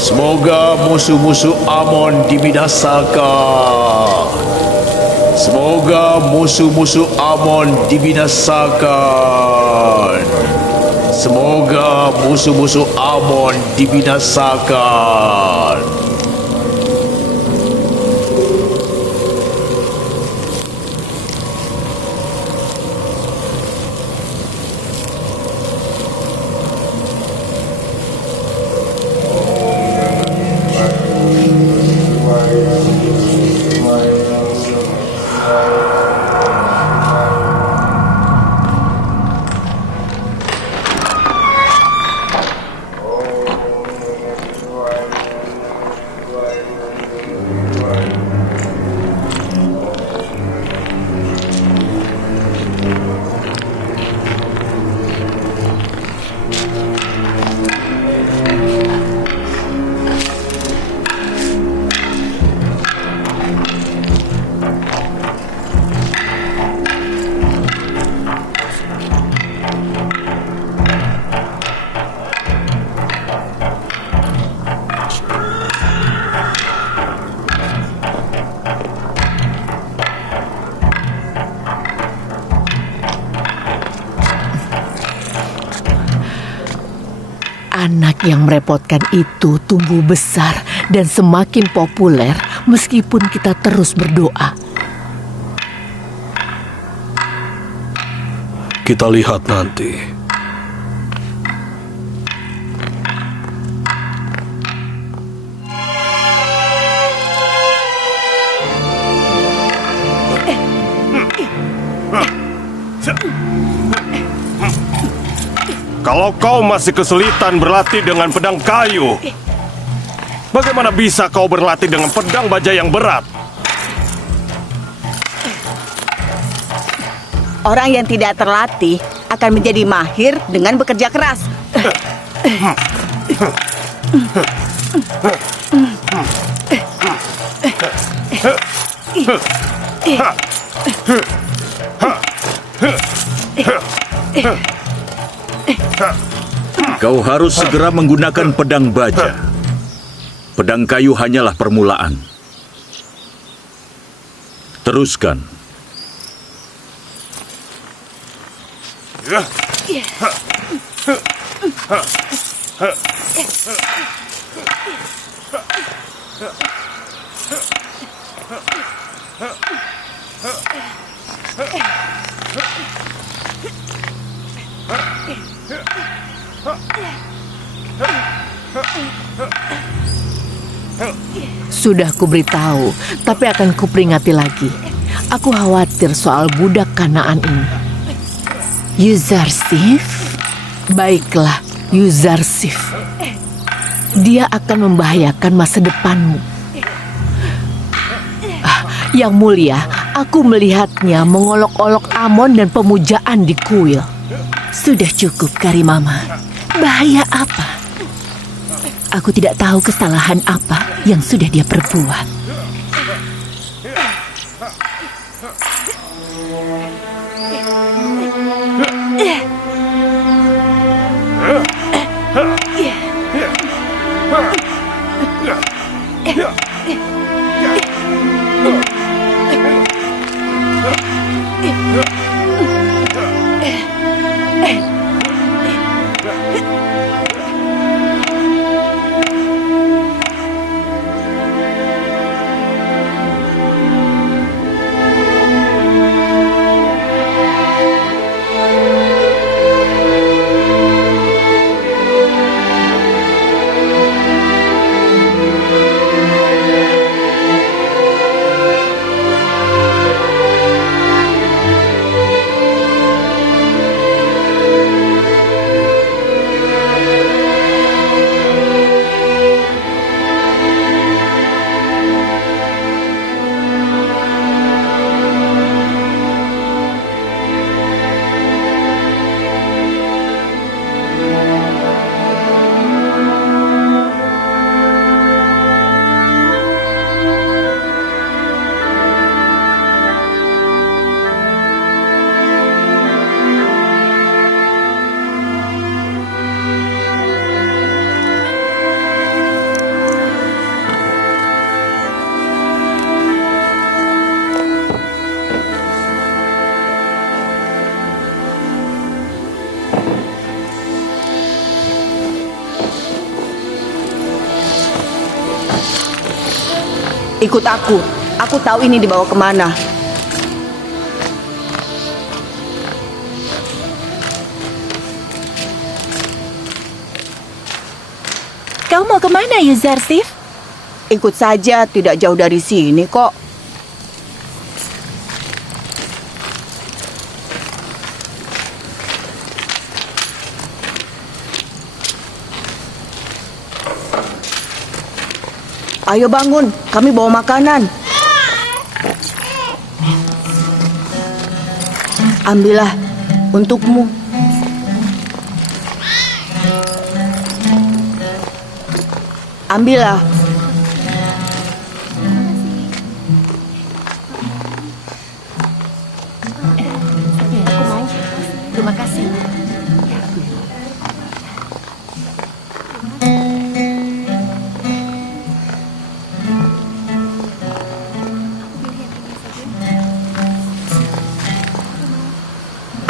Semoga musuh-musuh Amon dibinasakan. Semoga musuh-musuh Amon dibinasakan. Semoga musuh-musuh Amon dibinasakan. Anak yang merepotkan itu tumbuh besar dan semakin populer meskipun kita terus berdoa. Kita lihat nanti. Kalau kau masih kesulitan berlatih dengan pedang kayu, bagaimana bisa kau berlatih dengan pedang baja yang berat? Orang yang tidak terlatih akan menjadi mahir dengan bekerja keras. Kau harus segera menggunakan pedang baja. Pedang kayu hanyalah permulaan. Teruskan. Sudah kuberitahu, tapi akan kuperingati lagi. Aku khawatir soal budak Kanaan ini. Yuzarsif? Baiklah, Yuzarsif. Dia akan membahayakan masa depanmu. Yang mulia, aku melihatnya mengolok-olok Amon dan pemujaan di kuil. Sudah cukup, Karimama. Bahaya apa? Aku tidak tahu kesalahan apa yang sudah dia perbuat. Ikut aku. Aku tahu ini dibawa kemana. Kau mau kemana, Yuzarsif? Ikut saja, tidak jauh dari sini kok. Ayo bangun, kami bawa makanan. Ambillah, untukmu. Ambillah. Terima kasih.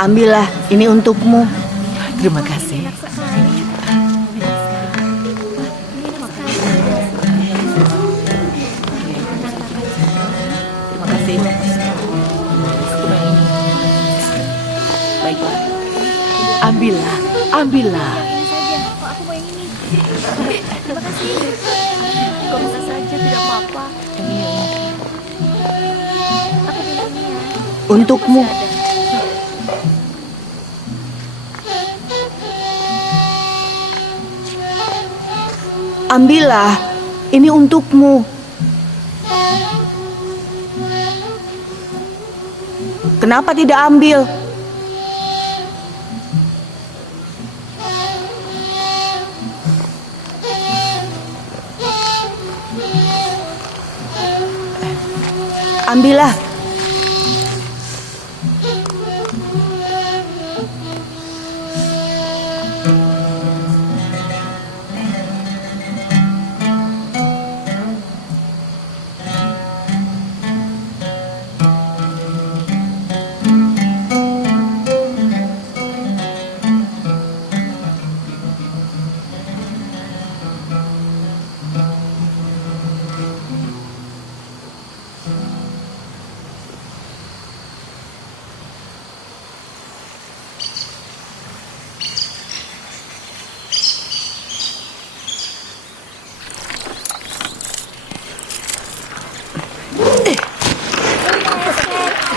Ambillah, ini untukmu. Terima kasih. Terima kasih. Baiklah. Ambillah, ambillah. Aku mau yang ini. Terima kasih. Kau bisa saja, tidak apa-apa. Aku pilih ini ya. Untukmu. Ambillah, ini untukmu. Kenapa tidak ambil? Ambillah.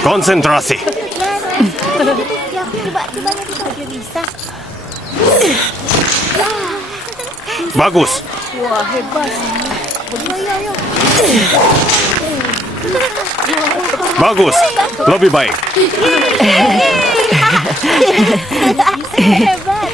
Konsentrasi. Ya, aku coba nanti kalau dia bisa. Bagus. Wah, hebat. Ayo. Bagus. Lebih baik. Hebat.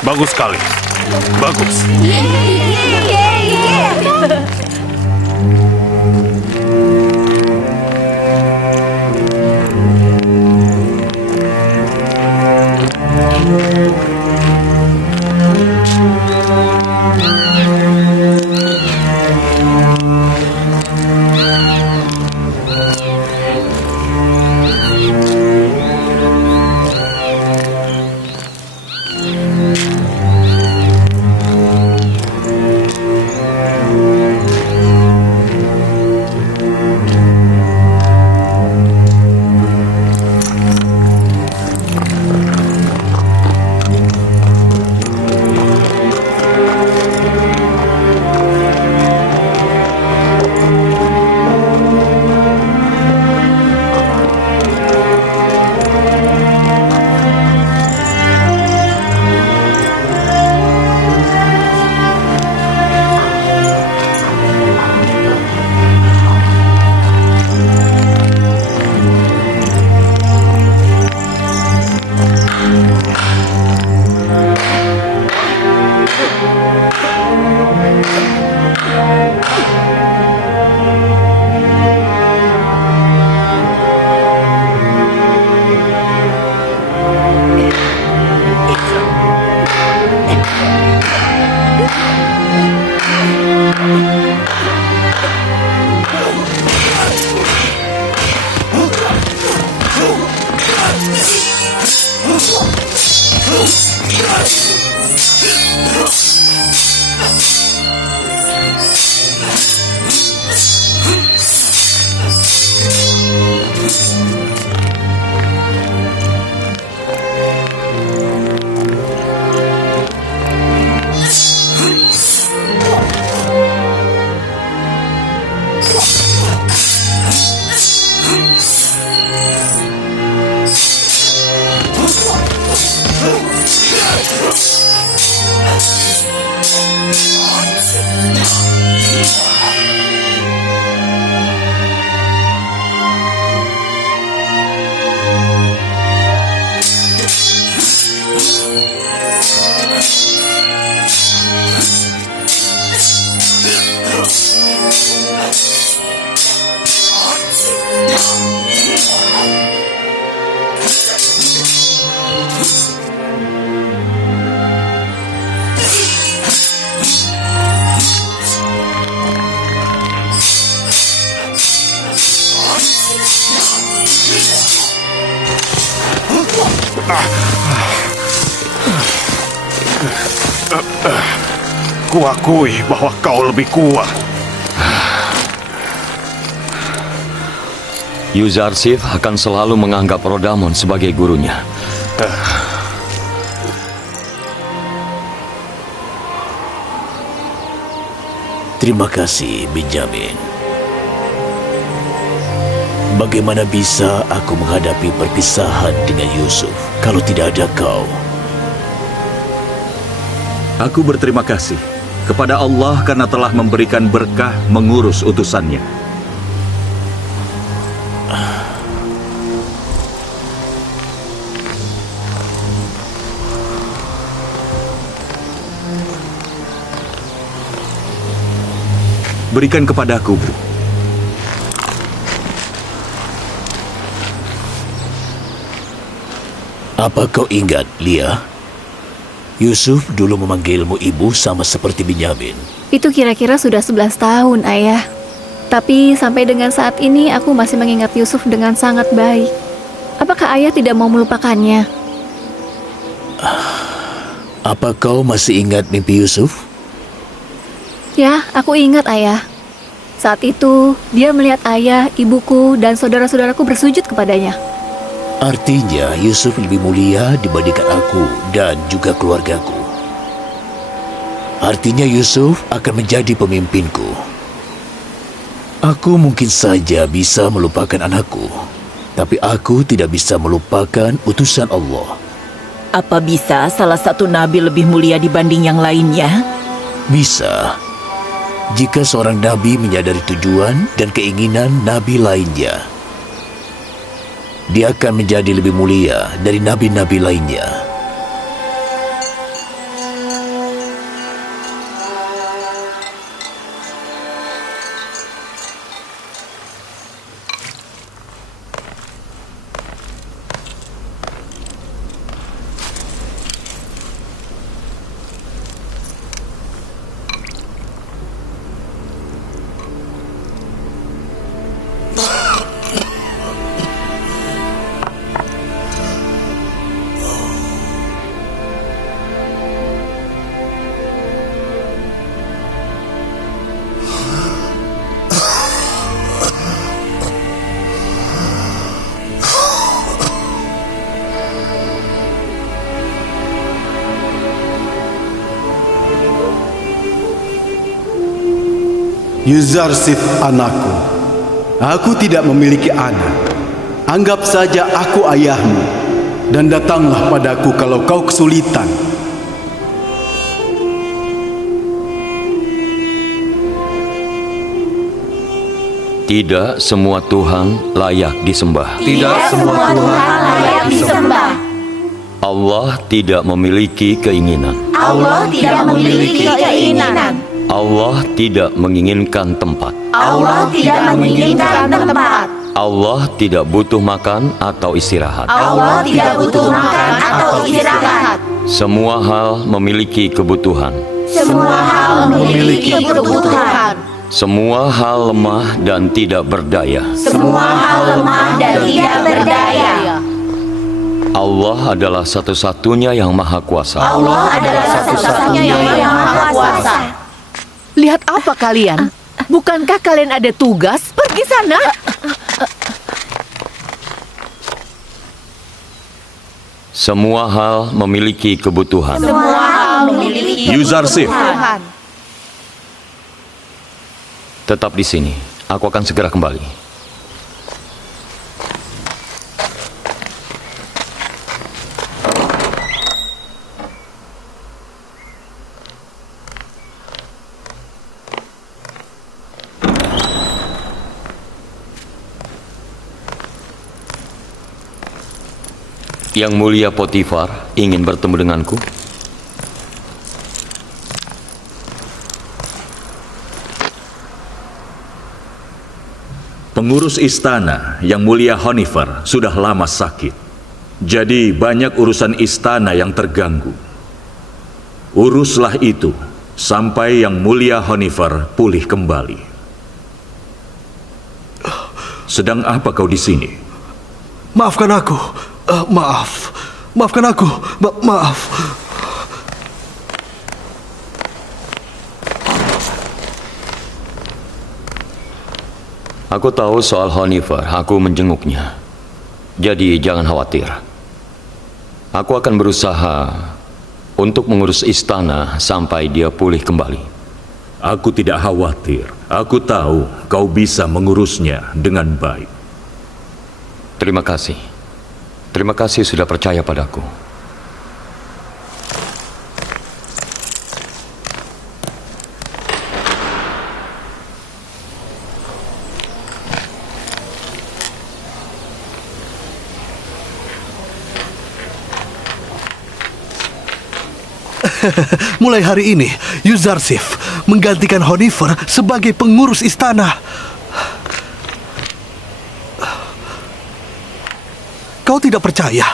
Bagus sekali. Bagus. Kuakui bahwa kau lebih kuat. Yuzarsif akan selalu menganggap Rodamon sebagai gurunya. Terima kasih, Benjamin. Bagaimana bisa aku menghadapi perpisahan dengan Yusuf kalau tidak ada kau? Aku berterima kasih kepada Allah karena telah memberikan berkah mengurus utusannya. Berikan kepadaku, Bu. Apa kau ingat, Lia? Yusuf dulu memanggilmu ibu sama seperti Benyamin. Itu kira-kira sudah 11 tahun, Ayah. Tapi sampai dengan saat ini aku masih mengingat Yusuf dengan sangat baik. Apakah Ayah tidak mau melupakannya? Apa kau masih ingat mimpi Yusuf? Ya, aku ingat, Ayah. Saat itu, dia melihat ayah, ibuku, dan saudara-saudaraku bersujud kepadanya. Artinya Yusuf lebih mulia dibandingkan aku dan juga keluargaku. Artinya Yusuf akan menjadi pemimpinku. Aku mungkin saja bisa melupakan anakku, tapi aku tidak bisa melupakan utusan Allah. Apa bisa salah satu nabi lebih mulia dibanding yang lainnya? Bisa, jika seorang nabi menyadari tujuan dan keinginan nabi lainnya. Dia akan menjadi lebih mulia dari nabi-nabi lainnya. Yuzarsif anakku, aku tidak memiliki anak. Anggap saja aku ayahmu, dan datanglah padaku kalau kau kesulitan. Tidak semua Tuhan layak disembah. Tidak semua Tuhan layak disembah. Allah tidak memiliki keinginan. Allah tidak memiliki keinginan. Allah tidak menginginkan tempat. Allah tidak menginginkan tempat. Allah tidak butuh makan atau istirahat. Allah tidak butuh makan atau istirahat. Semua hal memiliki kebutuhan. Semua hal memiliki kebutuhan. Semua hal lemah dan tidak berdaya. Semua hal lemah dan tidak berdaya. Allah adalah satu-satunya yang maha kuasa. Allah adalah satu-satunya yang maha kuasa. Lihat apa kalian? Bukankah kalian ada tugas? Pergi sana. Semua hal memiliki kebutuhan. Semua hal memiliki Yuzarsif, Tetap di sini. Aku akan segera kembali. Yang Mulia Potifar ingin bertemu denganku. pengurus istana Yang Mulia Honeyfer sudah lama sakit. Jadi banyak urusan istana yang terganggu. Uruslah itu sampai Yang Mulia Honeyfer pulih kembali. Sedang apa kau di sini? Maafkan aku. Maafkan aku. Maaf. Aku tahu soal Honeyfer, aku menjenguknya. Jadi jangan khawatir. Aku akan berusaha untuk mengurus istana sampai dia pulih kembali. Aku tidak khawatir. Aku tahu kau bisa mengurusnya dengan baik. Terima kasih. Terima kasih sudah percaya padaku. Mulai hari ini, Yuzarsif menggantikan Honeyfer sebagai pengurus istana. Kau tidak percaya?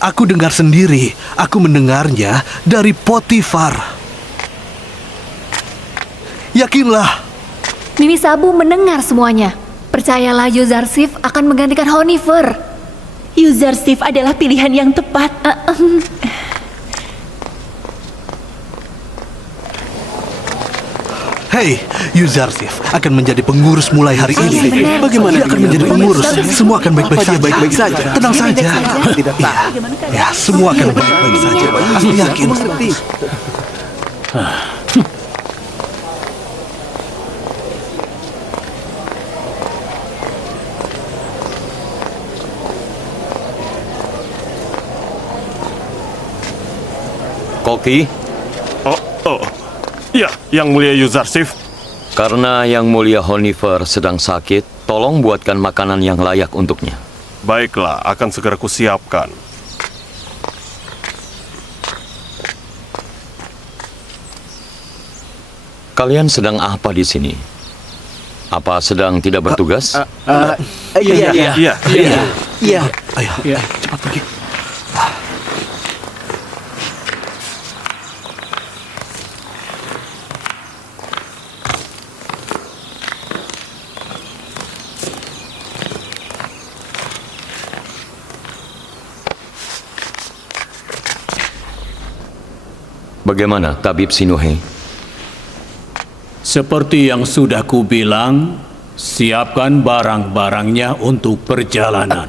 Aku dengar sendiri. Aku mendengarnya dari Potifar. Yakinlah. Mimi Sabu mendengar semuanya. Percayalah, Yuzarsif akan menggantikan Honeyfer. Yuzarsif adalah pilihan yang tepat. Hei, Yuzarsif akan menjadi pengurus mulai hari ini. benar. Bagaimana dia akan menjadi pengurus? Semua akan baik-baik saja. Baik-baik saja. Tenang saja. Tidak tahu. Ya, semua akan baik-baik saja. Aku yakin. Koki, Ya, Yang Mulia Yuzarsif. karena Yang Mulia Honeyfer sedang sakit, tolong buatkan makanan yang layak untuknya. Baiklah, akan segera kusiapkan. Kalian sedang apa di sini? Apa sedang tidak bertugas? Iya. Ayo, cepat pergi. Bagaimana, Tabib Sinuhe? Seperti yang sudah kubilang, siapkan barang-barangnya untuk perjalanan.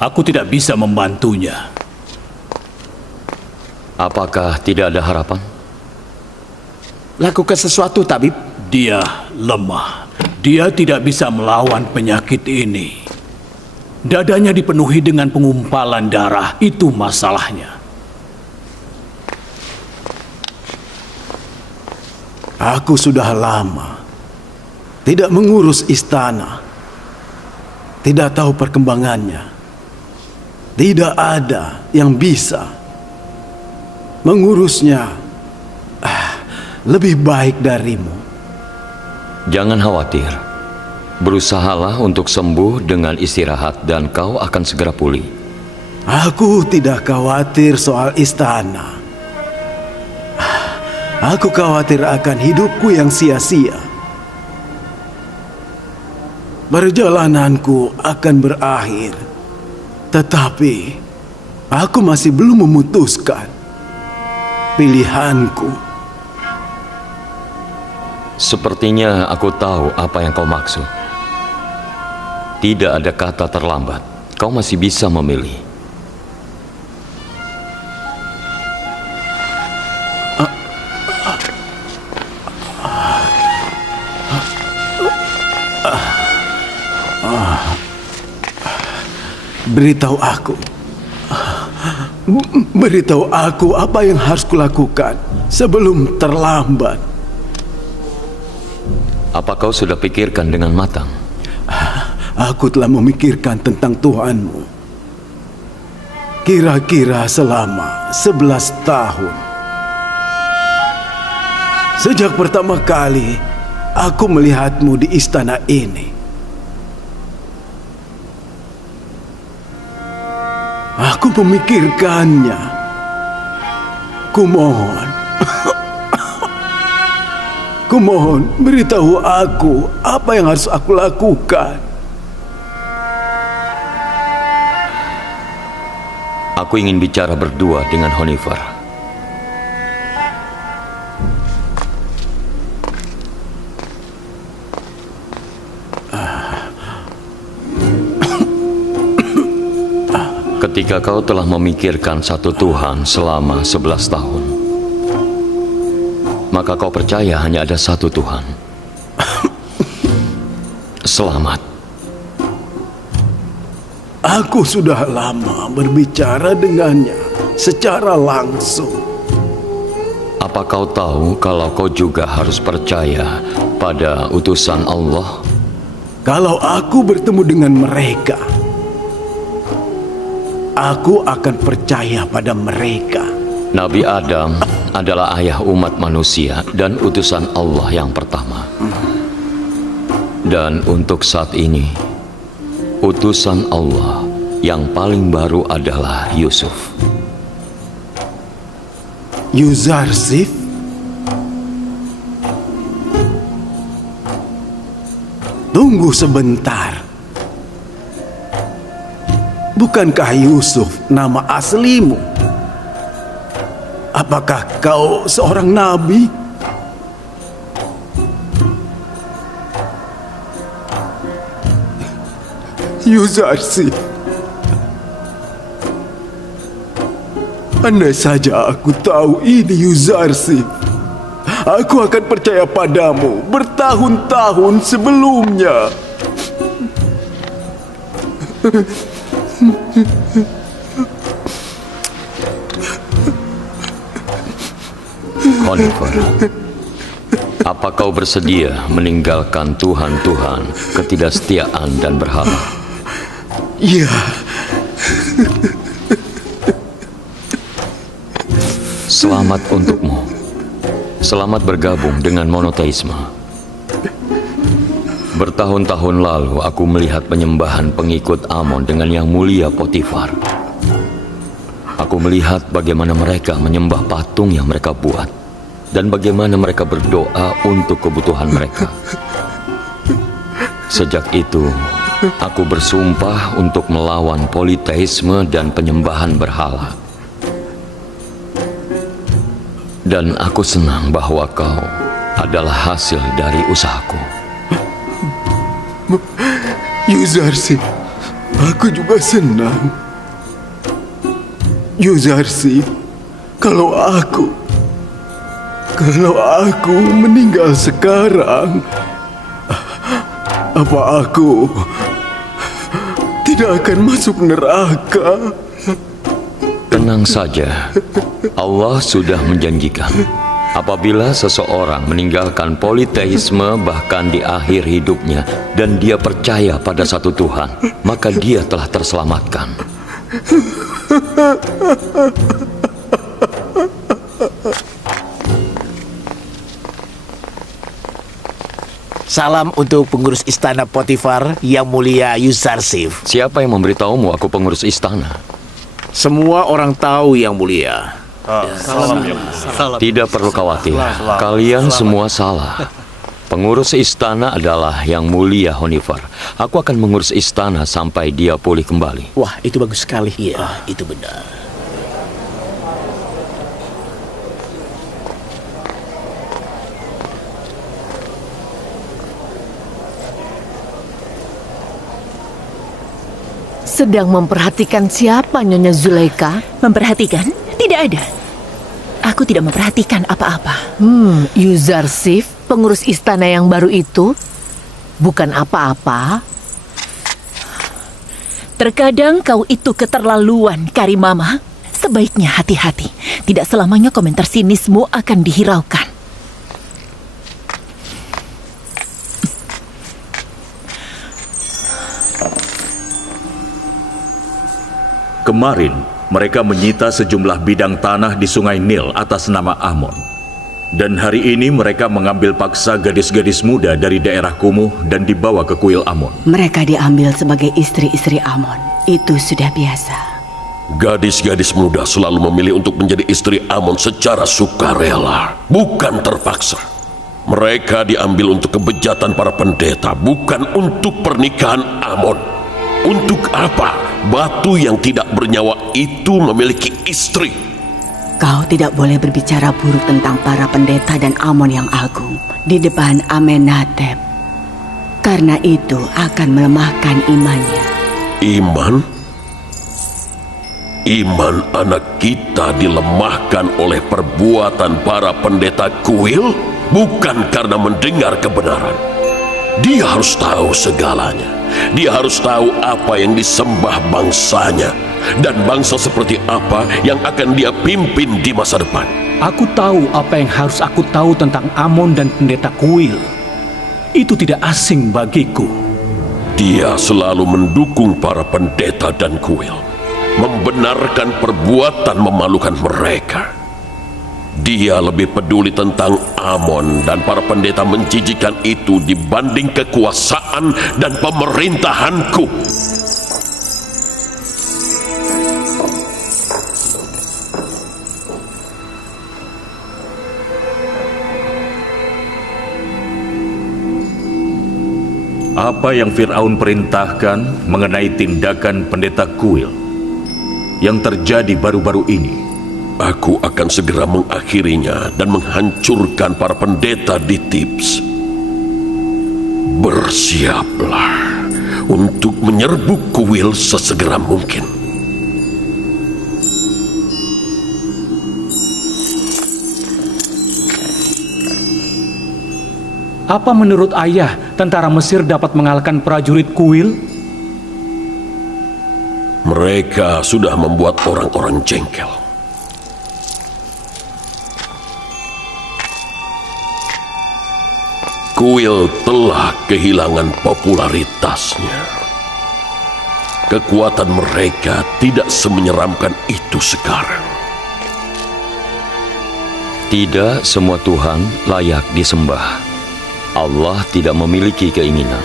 Aku tidak bisa membantunya. Apakah tidak ada harapan? Lakukan sesuatu, tabib. Dia lemah. Dia tidak bisa melawan penyakit ini. Dadanya dipenuhi dengan pengumpalan darah. Itu masalahnya. Aku sudah lama tidak mengurus istana. Tidak tahu perkembangannya. Tidak ada yang bisa mengurusnya lebih baik darimu. Jangan khawatir. Berusahalah untuk sembuh dengan istirahat dan kau akan segera pulih. Aku tidak khawatir soal istana. Aku khawatir akan hidupku yang sia-sia. perjalananku akan berakhir. Tetapi aku masih belum memutuskan pilihanku. Sepertinya aku tahu apa yang kau maksud. Tidak ada kata terlambat. Kau masih bisa memilih. Beritahu aku apa yang harus kulakukan sebelum terlambat. Apa kau sudah pikirkan dengan matang? Aku telah memikirkan tentang Tuhanmu. Kira-kira selama 11 tahun. Sejak pertama kali aku melihatmu di istana ini. Aku memikirkannya. Kumohon. Kumohon, beritahu aku apa yang harus aku lakukan. Aku ingin bicara berdua dengan Honifer. Ketika kau telah memikirkan satu Tuhan selama 11 tahun, maka kau percaya hanya ada satu Tuhan. Selamat. Aku sudah lama berbicara dengannya secara langsung. Apa kau tahu kalau kau juga harus percaya pada utusan Allah? Kalau aku bertemu dengan mereka, aku akan percaya pada mereka. Nabi Adam adalah ayah umat manusia dan utusan Allah yang pertama. Dan untuk saat ini, utusan Allah yang paling baru adalah Yusuf. Yuzarsif? Tunggu sebentar. Bukankah Yusuf nama aslimu? Apakah kau seorang nabi? Yuzarsif, andai saja aku tahu ini Yuzarsif, aku akan percaya padamu bertahun-tahun sebelumnya. Honifer, apa kau bersedia meninggalkan Tuhan-Tuhan, ketidaksetiaan dan berhala? Iya. Selamat untukmu. Selamat bergabung dengan monoteisme. Bertahun-tahun lalu aku melihat penyembahan pengikut Amon dengan yang mulia Potifar. Aku melihat bagaimana mereka menyembah patung yang mereka buat dan bagaimana mereka berdoa untuk kebutuhan mereka. Sejak itu, aku bersumpah untuk melawan politeisme dan penyembahan berhala. Dan aku senang bahwa kau adalah hasil dari usahaku. Yuzarsif, aku juga senang. Yuzarsif, kalau aku meninggal sekarang, apa aku tidak akan masuk neraka? Tenang saja, Allah sudah menjanjikan apabila seseorang meninggalkan politeisme bahkan di akhir hidupnya dan dia percaya pada satu Tuhan, maka dia telah terselamatkan. Salam untuk pengurus istana Potifar yang mulia Yuzarsif. Siapa yang memberitahumu aku pengurus istana? Semua orang tahu yang mulia. Tidak perlu khawatir, kalian semua salah. Pengurus istana adalah Yang Mulia Honifer. Aku akan mengurus istana sampai dia pulih kembali. Wah, itu bagus sekali. Iya, itu benar. Sedang memperhatikan siapa Nyonya Zulaika? Memperhatikan? Tidak ada. Aku tidak memperhatikan apa-apa. Yuzarsif, pengurus istana yang baru itu, bukan apa-apa. Terkadang kau itu keterlaluan, Karimama. Sebaiknya hati-hati. Tidak selamanya komentar sinismu akan dihiraukan. Kemarin, mereka menyita sejumlah bidang tanah di Sungai Nil atas nama Amon. Dan hari ini mereka mengambil paksa gadis-gadis muda dari daerah kumuh dan dibawa ke kuil Amon. Mereka diambil sebagai istri-istri Amon. Itu sudah biasa. Gadis-gadis muda selalu memilih untuk menjadi istri Amon secara sukarela, bukan terpaksa. Mereka diambil untuk kebejatan para pendeta, bukan untuk pernikahan Amon. Untuk apa batu yang tidak bernyawa itu memiliki istri? Kau tidak boleh berbicara buruk tentang para pendeta dan Amon yang agung di depan Amenhotep, karena itu akan melemahkan imannya. Iman? Iman anak kita dilemahkan oleh perbuatan para pendeta kuil, bukan karena mendengar kebenaran. Dia harus tahu segalanya. Dia harus tahu apa yang disembah bangsanya dan bangsa seperti apa yang akan dia pimpin di masa depan. Aku tahu apa yang harus aku tahu tentang Amon dan pendeta kuil. Itu tidak asing bagiku. Dia selalu mendukung para pendeta dan kuil, membenarkan perbuatan memalukan mereka. Dia lebih peduli tentang Amon dan para pendeta menjijikan itu dibanding kekuasaan dan pemerintahanku. Apa yang Fir'aun perintahkan mengenai tindakan pendeta kuil yang terjadi baru-baru ini? Aku akan segera mengakhirinya dan menghancurkan para pendeta di Thebes. Bersiaplah untuk menyerbu kuil sesegera mungkin. Apa menurut ayah tentara Mesir dapat mengalahkan prajurit kuil? Mereka sudah membuat orang-orang jengkel. Kuil telah kehilangan popularitasnya. Kekuatan mereka tidak semenyeramkan itu sekarang. Tidak semua Tuhan layak disembah. Allah tidak memiliki keinginan.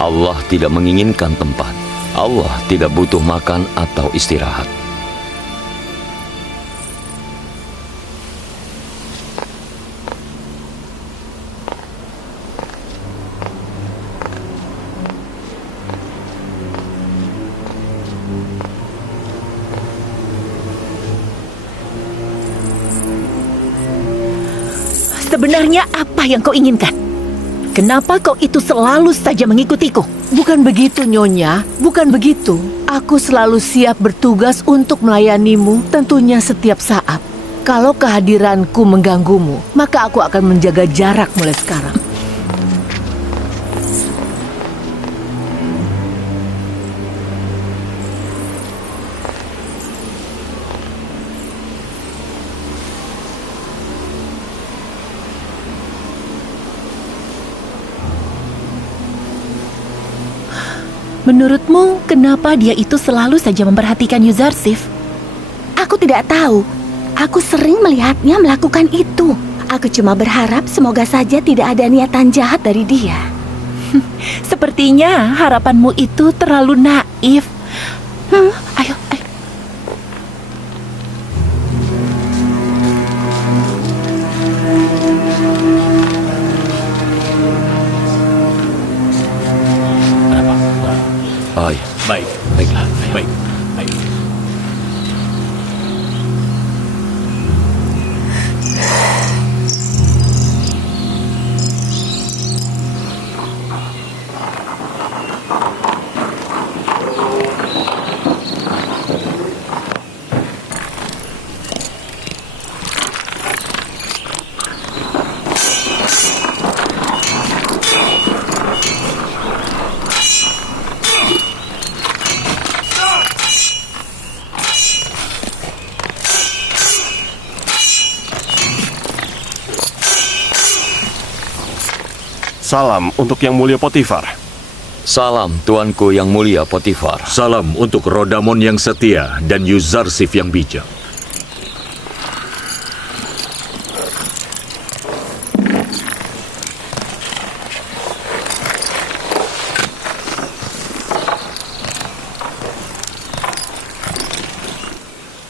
Allah tidak menginginkan tempat. Allah tidak butuh makan atau istirahat. Sebenarnya apa yang kau inginkan? Kenapa kau itu selalu saja mengikutiku? Bukan begitu, Nyonya. Bukan begitu. Aku selalu siap bertugas untuk melayanimu, tentunya setiap saat. Kalau kehadiranku mengganggumu, maka aku akan menjaga jarak mulai sekarang. Menurutmu, kenapa dia itu selalu saja memperhatikan Yuzarsif? Aku tidak tahu. Aku sering melihatnya melakukan itu. Aku cuma berharap semoga saja tidak ada niatan jahat dari dia. Sepertinya harapanmu itu terlalu naif. Ayo. Salam untuk Yang Mulia Potifar. Salam tuanku Yang Mulia Potifar. Salam untuk Rodamon yang setia dan Yuzarsif yang bijak.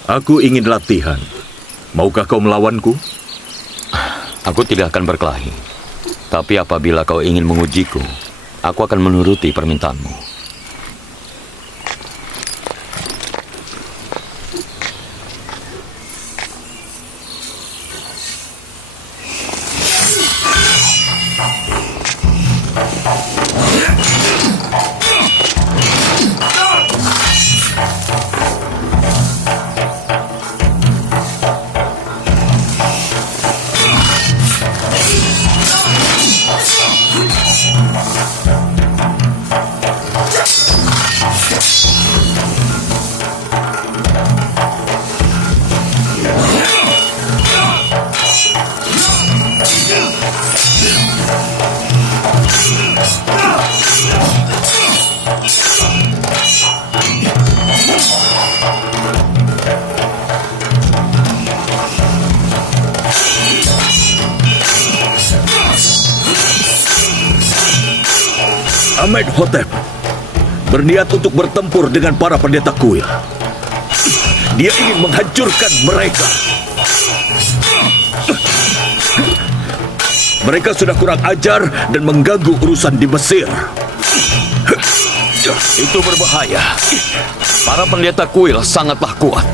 Aku ingin latihan. Maukah kau melawanku? Aku tidak akan berkelahi. Tapi apabila kau ingin mengujiku, aku akan menuruti permintaanmu. Amenhotep berniat untuk bertempur dengan para pendeta kuil. Dia ingin menghancurkan mereka. Mereka sudah kurang ajar dan mengganggu urusan di Mesir. Itu berbahaya. Para pendeta kuil sangatlah kuat.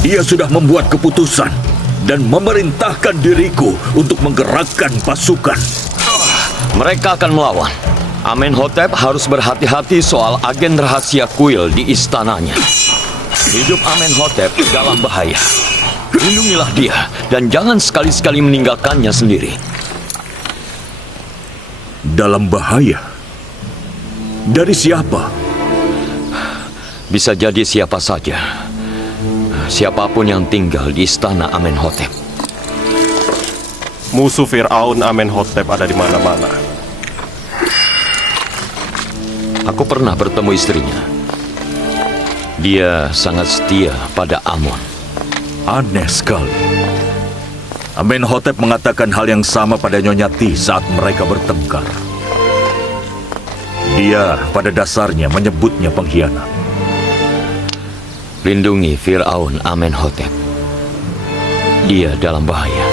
Dia sudah membuat keputusan dan memerintahkan diriku untuk menggerakkan pasukan. Mereka akan melawan. Amenhotep harus berhati-hati soal agen rahasia kuil di istananya. Hidup Amenhotep dalam bahaya. Lindungilah dia dan jangan sekali-sekali meninggalkannya sendiri. Dalam bahaya? Dari siapa? Bisa jadi siapa saja. Siapapun yang tinggal di istana Amenhotep. Musuh Fir'aun Amenhotep ada di mana-mana. Aku pernah bertemu istrinya. Dia sangat setia pada Amon. Aneh sekali. Amenhotep mengatakan hal yang sama pada Nyonya Ti saat mereka bertengkar. Dia pada dasarnya menyebutnya pengkhianat. Lindungi Fir'aun Amenhotep. Dia dalam bahaya.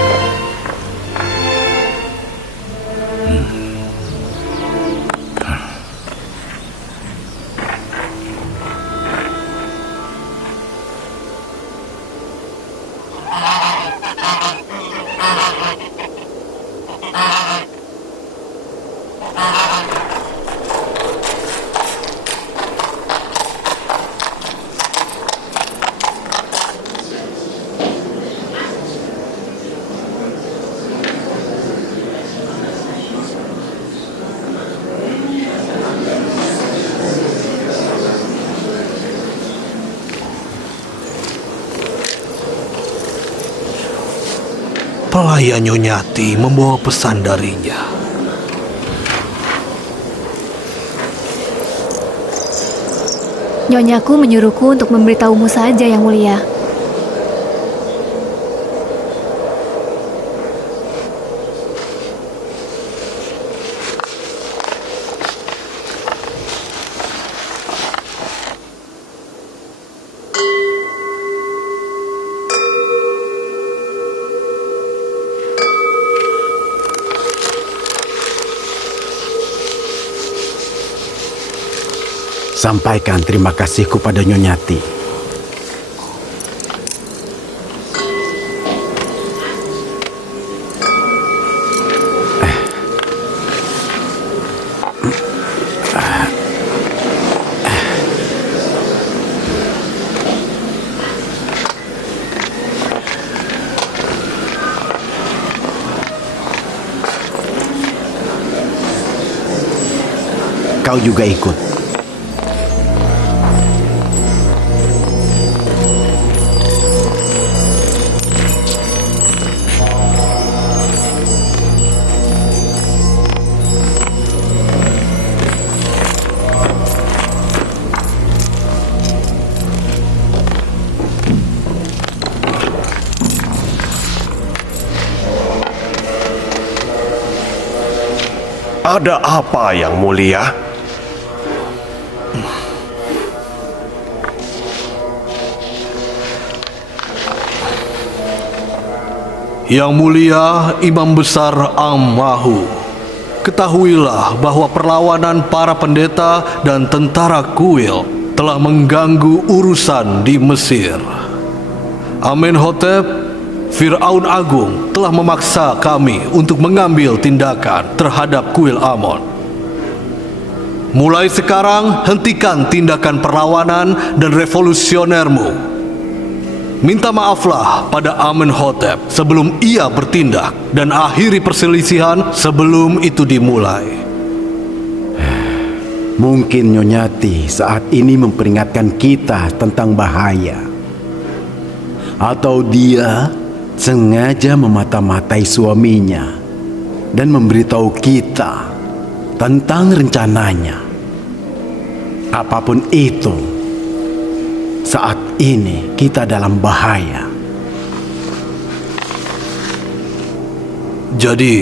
Pelayan Nyonya Ti membawa pesan darinya. Nyonyaku menyuruhku untuk memberitahumu saja, Yang Mulia. Sampaikan terima kasihku pada Nyonya Ti. Kau juga ikut. Ada apa yang mulia? Yang mulia Imam Besar Ammahu, ketahuilah bahwa perlawanan para pendeta dan tentara kuil telah mengganggu urusan di Mesir. Amenhotep, Fir'aun Agung telah memaksa kami untuk mengambil tindakan terhadap kuil Amon. Mulai sekarang, hentikan tindakan perlawanan dan revolusionermu. Minta maaflah pada Amenhotep sebelum ia bertindak dan akhiri perselisihan sebelum itu dimulai. Mungkin Nyonyati saat ini memperingatkan kita tentang bahaya. Atau dia sengaja memata-matai suaminya dan memberitahu kita tentang rencananya. Apapun itu, saat ini kita dalam bahaya. Jadi,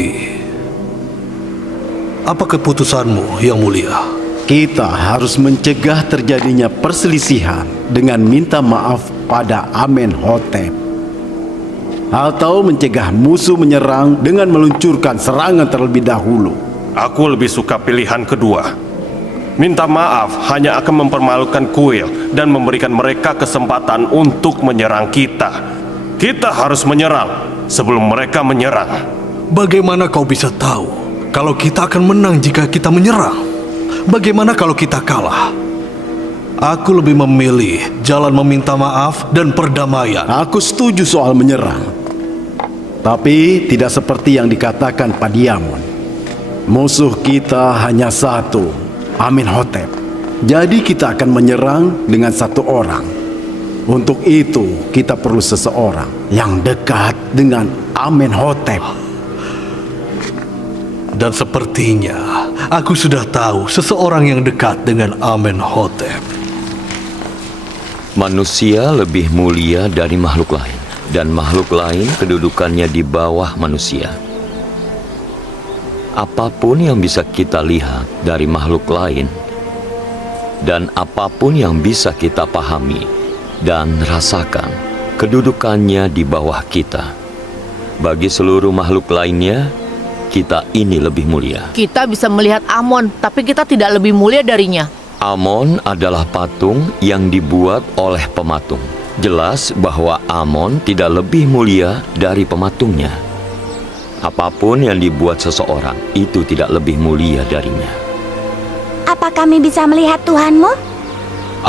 apa keputusanmu, Yang Mulia? Kita harus mencegah terjadinya perselisihan dengan minta maaf pada Amenhotep, atau mencegah musuh menyerang dengan meluncurkan serangan terlebih dahulu. Aku lebih suka pilihan kedua. Minta maaf hanya akan mempermalukan kuil dan memberikan mereka kesempatan untuk menyerang kita. Kita harus menyerang sebelum mereka menyerang. Bagaimana kau bisa tahu kalau kita akan menang jika kita menyerang? Bagaimana kalau kita kalah? Aku lebih memilih jalan meminta maaf dan perdamaian. Aku setuju soal menyerang, tapi tidak seperti yang dikatakan Padiamon. Musuh kita hanya satu, Amenhotep. Jadi kita akan menyerang dengan satu orang. Untuk itu kita perlu seseorang yang dekat dengan Amenhotep. Dan sepertinya aku sudah tahu seseorang yang dekat dengan Amenhotep. Manusia lebih mulia dari makhluk lain, dan makhluk lain kedudukannya di bawah manusia. Apapun yang bisa kita lihat dari makhluk lain, dan apapun yang bisa kita pahami dan rasakan, kedudukannya di bawah kita. Bagi seluruh makhluk lainnya, kita ini lebih mulia. Kita bisa melihat Amon, tapi kita tidak lebih mulia darinya. Amon adalah patung yang dibuat oleh pematung. Jelas bahwa Amon tidak lebih mulia dari pematungnya. Apapun yang dibuat seseorang, itu tidak lebih mulia darinya. Apa kami bisa melihat Tuhanmu?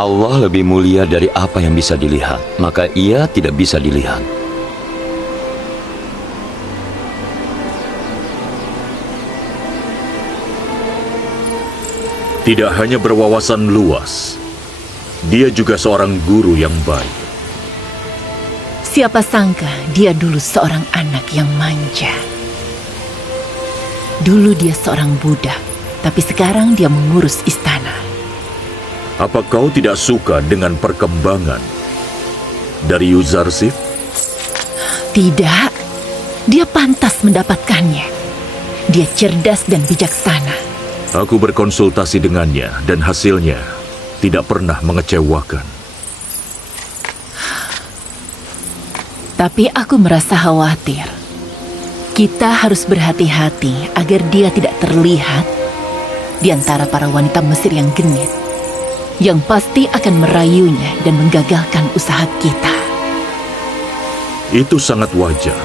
Allah lebih mulia dari apa yang bisa dilihat, maka ia tidak bisa dilihat. Tidak hanya berwawasan luas, dia juga seorang guru yang baik. Siapa sangka dia dulu seorang anak yang manja. Dulu dia seorang budak, tapi sekarang dia mengurus istana. Apa kau tidak suka dengan perkembangan dari Yuzarsif? Tidak, dia pantas mendapatkannya. Dia cerdas dan bijaksana. Aku berkonsultasi dengannya dan hasilnya tidak pernah mengecewakan. Tapi aku merasa khawatir. Kita harus berhati-hati agar dia tidak terlihat di antara para wanita Mesir yang genit, yang pasti akan merayunya dan menggagalkan usaha kita. Itu sangat wajar.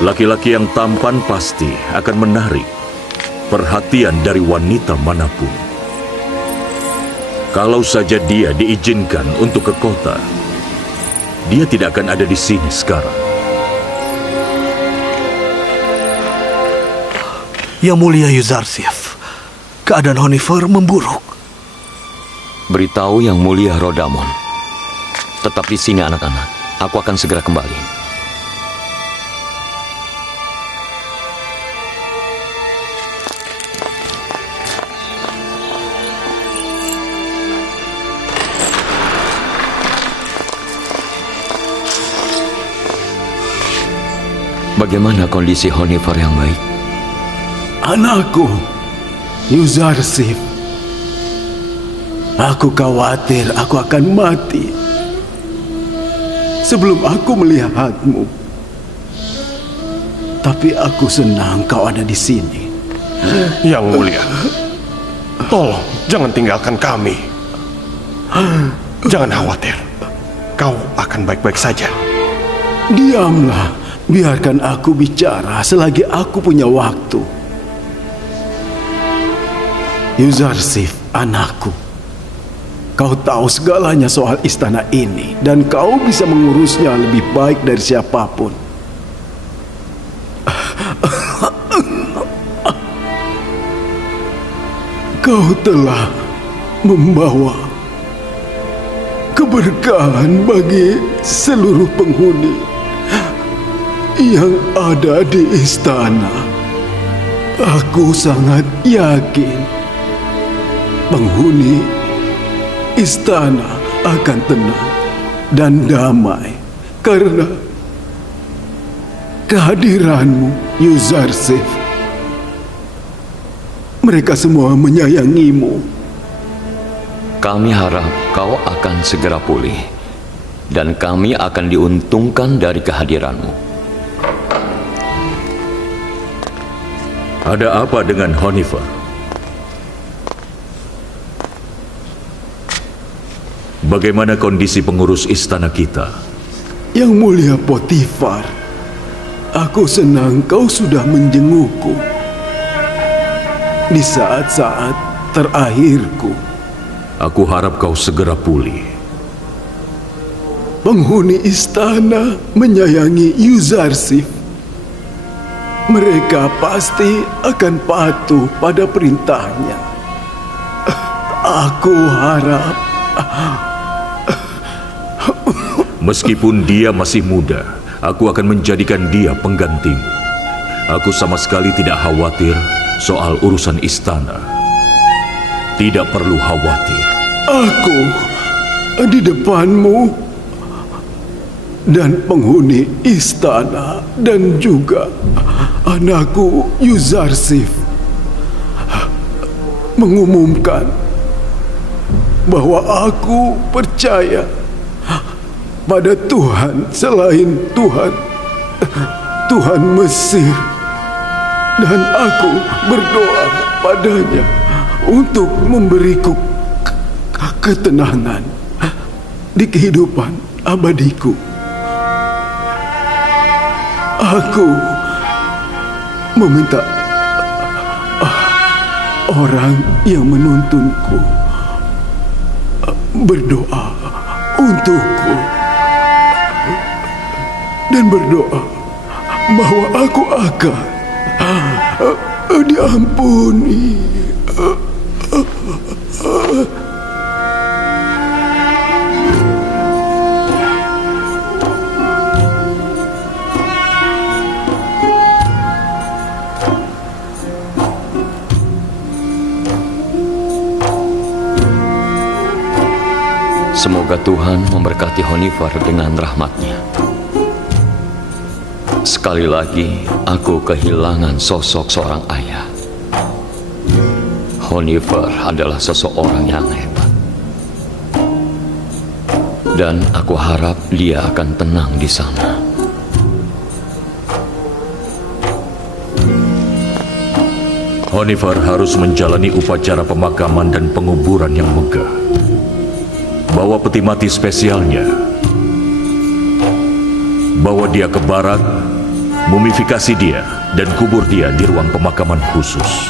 Laki-laki yang tampan pasti akan menarik perhatian dari wanita manapun. Kalau saja dia diizinkan untuk ke kota, dia tidak akan ada di sini sekarang. Yang Mulia Yuzarsif, keadaan Honifer memburuk. Beritahu Yang Mulia Rodamon. Tetap di sini anak-anak. Aku akan segera kembali. Bagaimana kondisi Honifer yang baik? Anakku, Yuzarsif. Aku khawatir aku akan mati sebelum aku melihatmu. Tapi aku senang kau ada di sini. Yang mulia, tolong jangan tinggalkan kami. Jangan khawatir, kau akan baik-baik saja. Diamlah, biarkan aku bicara selagi aku punya waktu. Yuzarsif, anakku. Kau tahu segalanya soal istana ini dan kau bisa mengurusnya lebih baik dari siapapun. Kau telah membawa keberkahan bagi seluruh penghuni yang ada di istana. Aku sangat yakin penghuni istana akan tenang dan damai karena kehadiranmu, Yuzarsif. Mereka semua menyayangimu. Kami harap kau akan segera pulih dan kami akan diuntungkan dari kehadiranmu. Ada apa dengan Honeyfer? Bagaimana kondisi pengurus istana kita? Yang mulia Potifar, aku senang kau sudah menjengukku di saat-saat terakhirku. Aku harap kau segera pulih. Penghuni istana menyayangi Yuzarsif. Mereka pasti akan patuh pada perintahnya. Aku harap meskipun dia masih muda, aku akan menjadikan dia penggantimu. Aku sama sekali tidak khawatir soal urusan istana. Tidak perlu khawatir. Aku di depanmu dan penghuni istana dan juga anakku Yuzarsif mengumumkan bahwa aku percaya pada Tuhan selain Tuhan Mesir, dan aku berdoa padanya untuk memberiku ketenangan di kehidupan abadiku. Aku meminta orang yang menuntunku berdoa untukku dan berdoa bahwa aku akan diampuni. Semoga Tuhan memberkati Honeyfer dengan rahmat-Nya. Sekali lagi, aku kehilangan sosok seorang ayah. Honeyfer adalah seseorang yang hebat. Dan aku harap dia akan tenang di sana. Honeyfer harus menjalani upacara pemakaman dan penguburan yang megah. Bawa peti mati spesialnya. Bawa dia ke barak, mumifikasi dia, dan kubur dia di ruang pemakaman khusus.